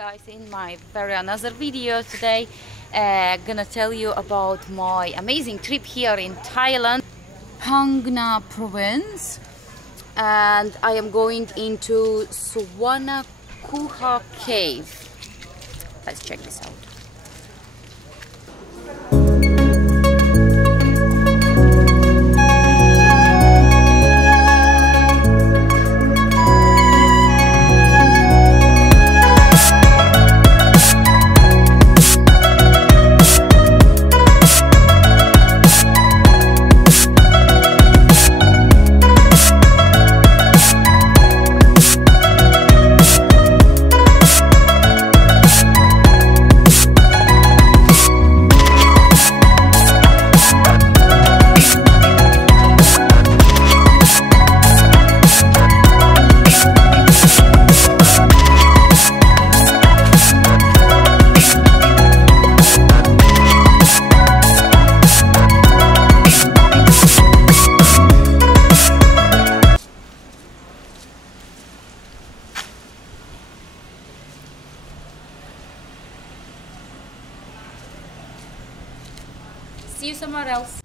guys, in my very another video today, gonna tell you about my amazing trip here in Thailand, Phang Nga province, and I am going into Suvarnakuha cave. Let's check this out. See you somewhere else.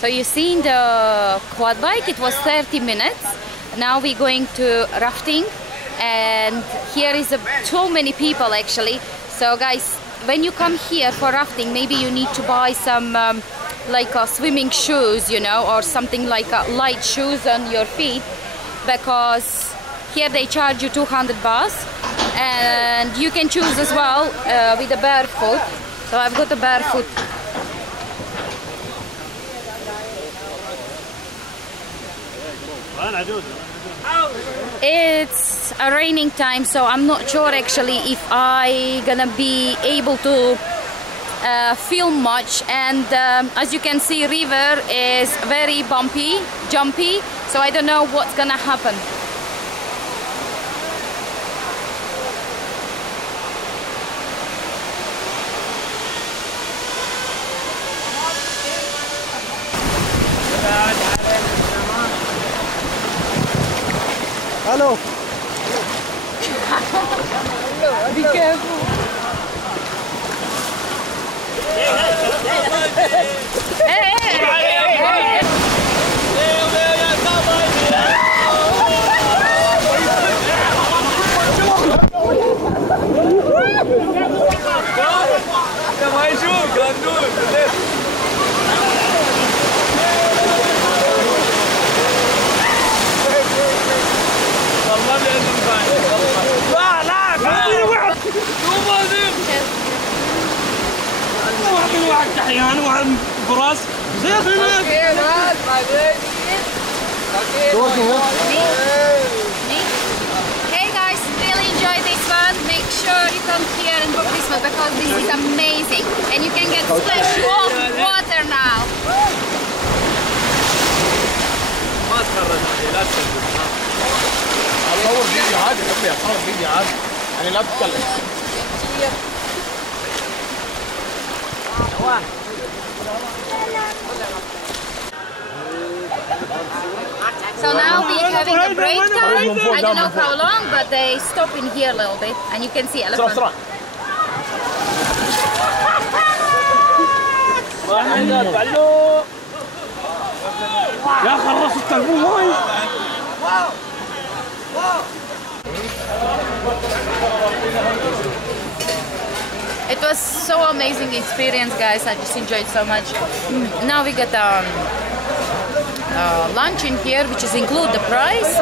So you seen the quad bike, it was 30 minutes. Now we're going to rafting, and here is so many people actually. So guys, when you come here for rafting, maybe you need to buy some swimming shoes, you know, or something like light shoes on your feet, because here they charge you 200 bahts, and you can choose as well with a barefoot. So I've got a barefoot. It's a raining time, so I'm not sure actually if I gonna be able to film much, and as you can see, river is very bumpy, jumpy, so I don't know what's gonna happen. Hello. Be careful. Hey guys, really enjoy this one. Make sure you come here and book this one because this is amazing, and you can get splash off لا تكلم. اصور فيديو عادي حبي اصور فيديو عادي يعني لا تتكلم. So now we're having a break time. I don't know how long, but they stop in here a little bit, and you can see elephants. It was so amazing experience, guys. I just enjoyed so much. Now we got lunch in here, which is include the price.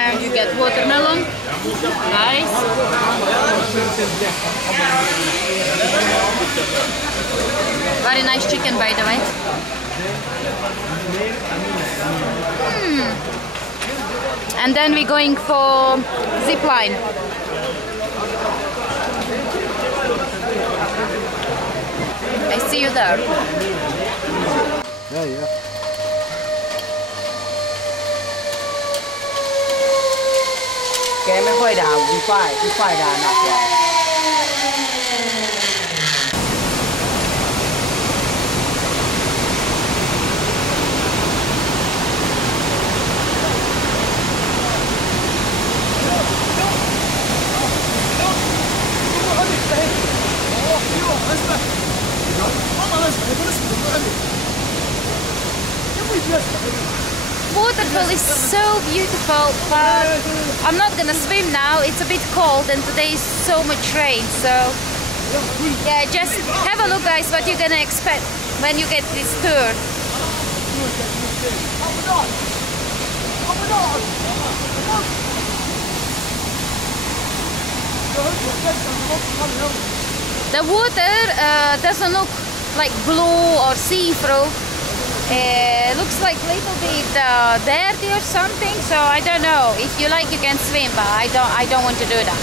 And you get watermelon. Nice. Very nice chicken, by the way. And then we're going for zip line. I see you there. Yeah. Cái mấy khoai đào Phi Phi đà nạp vào. Waterfall is so beautiful, but I'm not gonna swim now. It's a bit cold and today is so much rain, so yeah, just have a look, guys, what you're gonna expect when you get this tour. The water doesn't look like blue or see-through. Looks like a little bit dirty or something, so I don't know. If you like, you can swim, but I don't want to do that.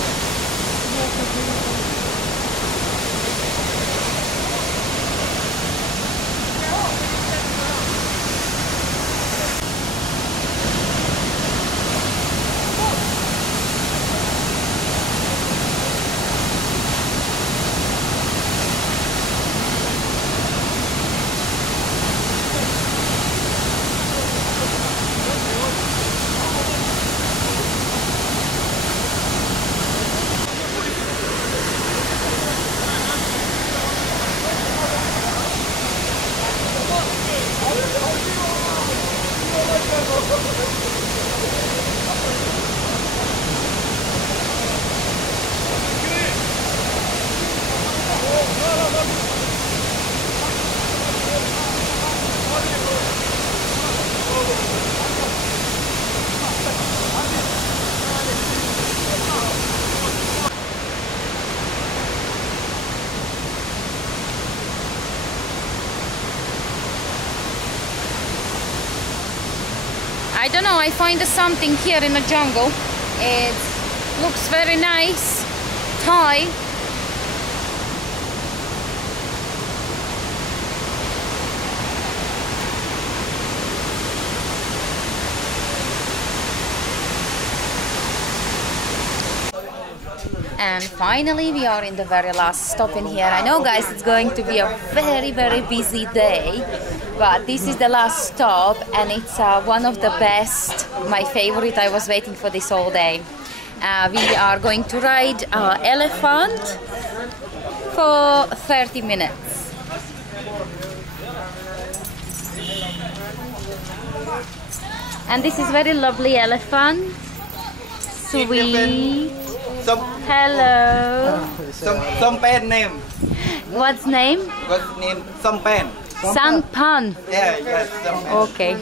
I don't know, I find something here in the jungle. It looks very nice. Thai. And finally we are in the very last stop in here. I know, guys, it's going to be a very, very busy day, but this is the last stop and it's one of the best, my favorite. I was waiting for this all day. We are going to ride elephant for 30 minutes. And this is very lovely elephant. Sweet. Hello. Some pen name. What's name? What's name? Some pen. Sanpan. Yeah, yes. Okay.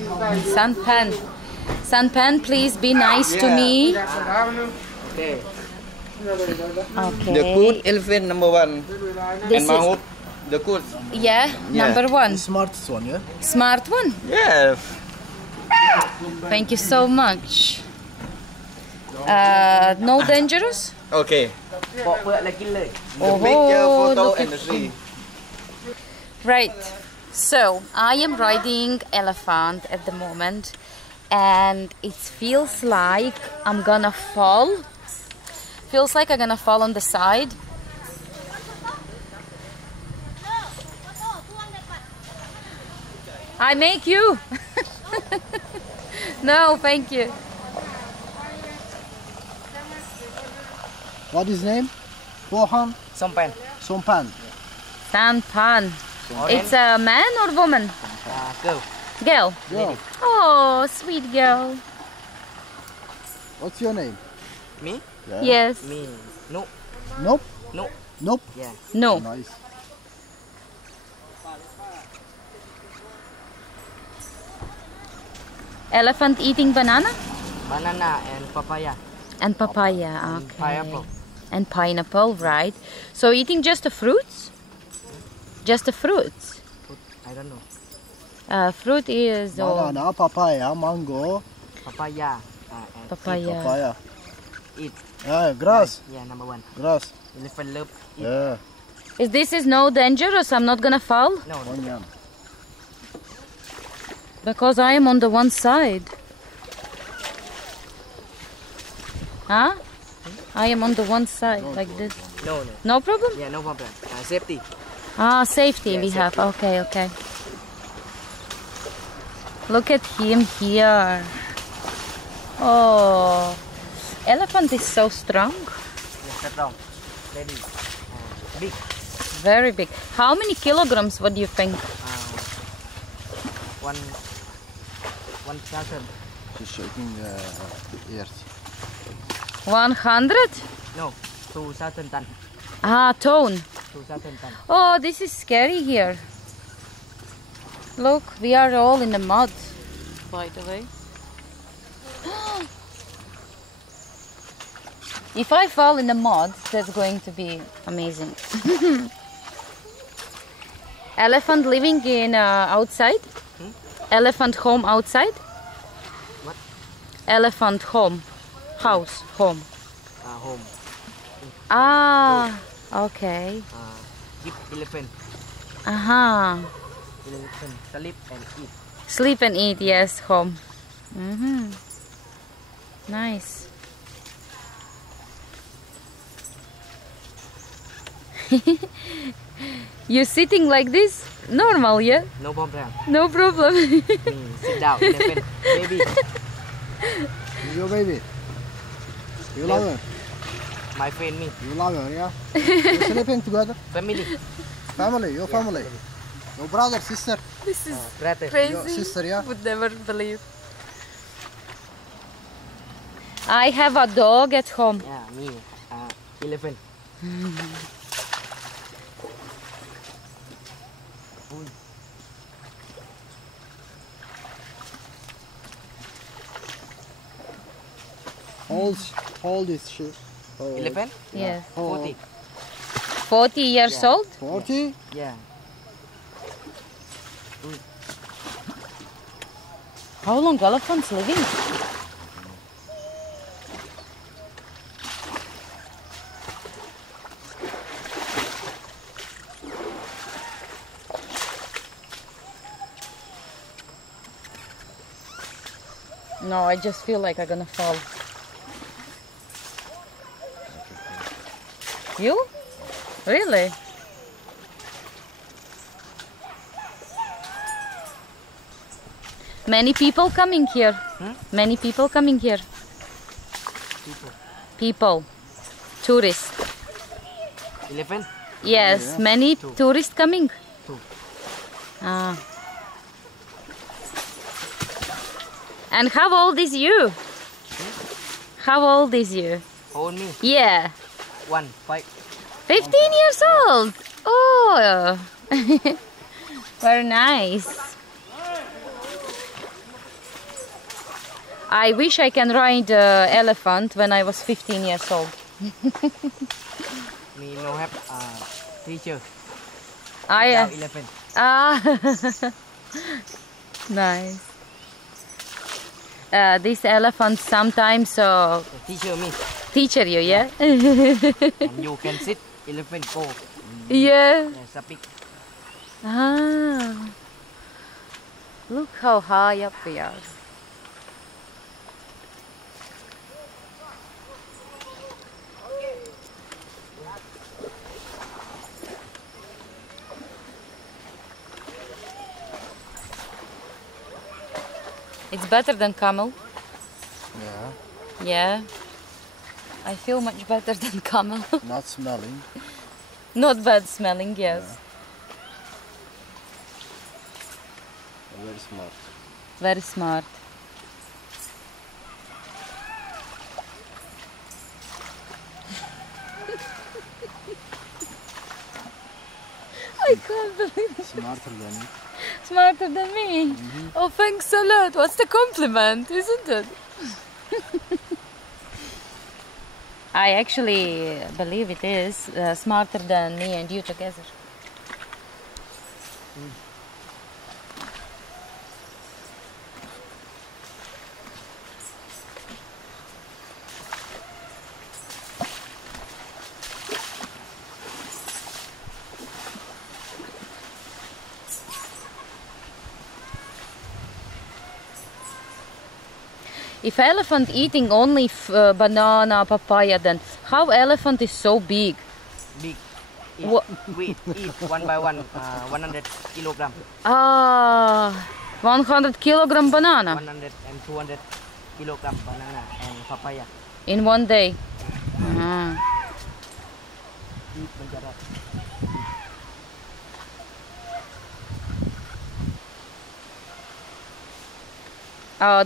Sanpan. Sanpan, please be nice to me. Okay. Okay. The good elephant number one. This and Mahmoud, the good. Yeah, number one. The smartest one, yeah? Smart one. Yeah. Thank you so much. No dangerous? Okay. Oh, Picture, photo, look and at the tree. Right. So I am riding elephant at the moment, and it feels like I'm gonna fall. Feels like I'm gonna fall on the side. I make you. No, thank you. What is name? Pohan Sompan. Sompan. Sampan. It's a man or woman? Girl. Girl. Girl. Oh, sweet girl. What's your name? Me? Yeah. Yes. Me. No. Nope. No. Nope. Yeah. No. Nice. Elephant eating banana? Banana and papaya. And papaya. And Okay. pineapple. And pineapple, right? So eating just the fruits? Just the fruits? I don't know. Fruit is Banana, papaya, mango, Papaya. And papaya. papaya. Eat. Grass. Yeah, number one. Grass. Elephant love. Eat. Yeah. Is this is no dangerous? I'm not gonna fall? No. Onion. Because I am on the one side. Huh? I am on the one side, like this. No. No. No problem? Yeah, no problem. Safety. Ah, safety Yeah, we safety. have. Okay, okay. Look at him here. Oh, elephant is so strong. Yeah, set down. Ready. Big. Very big. How many kilograms? What do you think? 1,000. She's shaking the ears. 100? No. 2,000 ton. Ah, tone. 2,000 ton. Oh, this is scary here. Look, we are all in the mud, by the way. If I fall in the mud, that's going to be amazing. Elephant living in outside? Elephant home outside? What? Elephant home. House, home. Home. Ah, okay. Keep elephant. Aha. Elephant sleep and eat. Sleep and eat, yes, home. Nice. You sitting like this? Normal, yeah? No problem. No problem. Sit down, elephant. Baby. Is your baby? You love her? My friend, me. You love her, yeah? You're sleeping together? Family. Family, your family. Your brother, sister, This is Brother. your sister, yeah? Would never believe. I have a dog at home. Yeah, me. Elephant. How old is she? How old? Elephant? Yes. 40. 40 years Yeah. old? 40? Yeah. How long elephants living? No, I just feel like I'm gonna fall. You? Really? Many people coming here. Many people coming here. People. Tourists. Elephant? Yes, many tourists coming. Two. Ah. And how old is you? How old is you? Hold me. Yeah. 5. 15 years old. Oh. Very nice. I wish I can ride elephant when I was 15 years old. Me no have teacher. I Now elephant. Nice. This elephant sometimes Teacher me. teacher you, yeah? And you can sit. Elephant go. Yeah. Yeah, speak. Ah. Look how high up we are. It's better than camel. Yeah. Yeah. I feel much better than camel. Not smelling. Not bad smelling, yes. Yeah. Very smart. Very smart. I can't believe it. Smarter than me. Smarter than me. Oh, thanks a lot. What's the compliment, isn't it? I actually believe it is smarter than me and you together. If elephant eating only banana, papaya, then how elephant is so big? Big. What? We eat one by one, 100 kilogram. 100 kilogram banana 100 and 200 kilogram banana and papaya. in one day. Ah. Eat banjarat.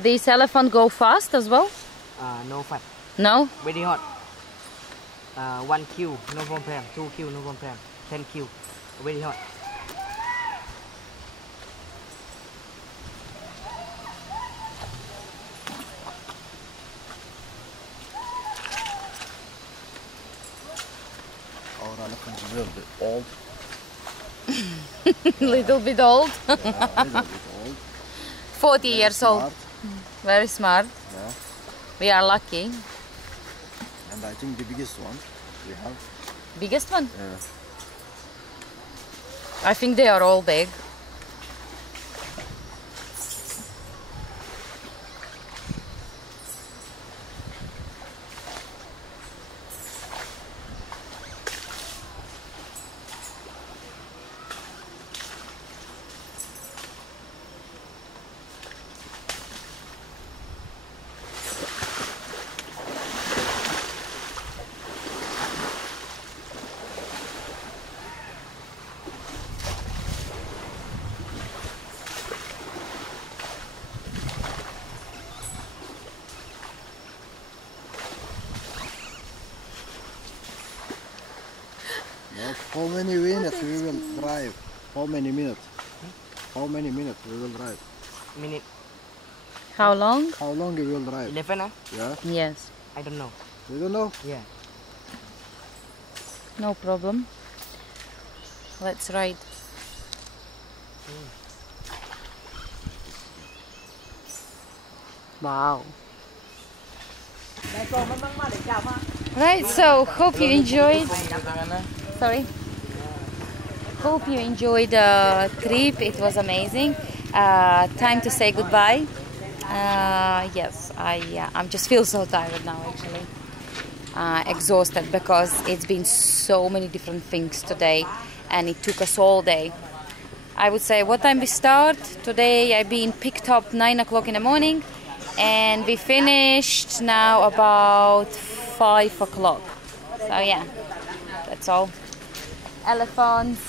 These elephant go fast as well? No fat. No? Very hot. 1 Q, no problem. 2 Q, no problem. 10 Q, very hot. Our elephant is a little bit old. Little bit old. A little bit old. 40 years old. Smart. Very smart. Yeah. We are lucky. And I think the biggest one we have. Biggest one? Yeah. I think they are all big. How many minutes we will drive? How many minutes? How many minutes we will drive? Minute How long? How long we will drive? 11, huh? Yeah. Yes. I don't know. You don't know? Yeah. No problem. Let's ride. Wow. Right, so hope you enjoyed. Sorry. Hope you enjoyed the trip. It was amazing. Time to say goodbye. Yes, I'm just feel so tired now actually. Exhausted because it's been so many different things today and it took us all day. I would say what time we start today. I've been picked up 9 o'clock in the morning and we finished now about 5 o'clock. So yeah, that's all. Elephants,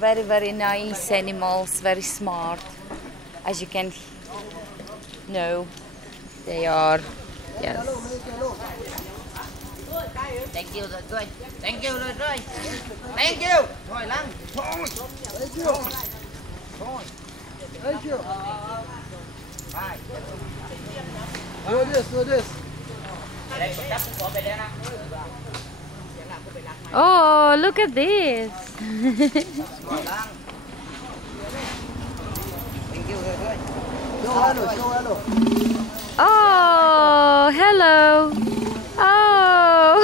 very, very nice animals, very smart. As you can know, they are, yes. Thank you rồi rồi. Thank you rồi rồi. Thank you. Rồi lăng. Thank you. Thank you. Do this, do this. Oh, look at this. Show hello. Oh, hello. Oh.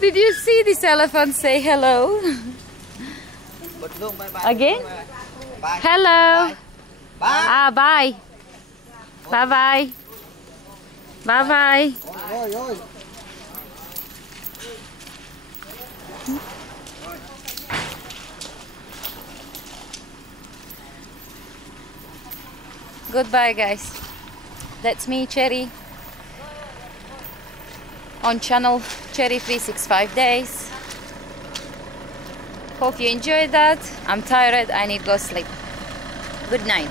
Did you see this elephant say hello? Again? Hello. Ah, bye. Bye bye. Bye bye. Oi, oi. Goodbye, guys. That's me, Cherry, on channel Cherry 365 Days. Hope you enjoyed that. I'm tired. I need to go sleep. Good night.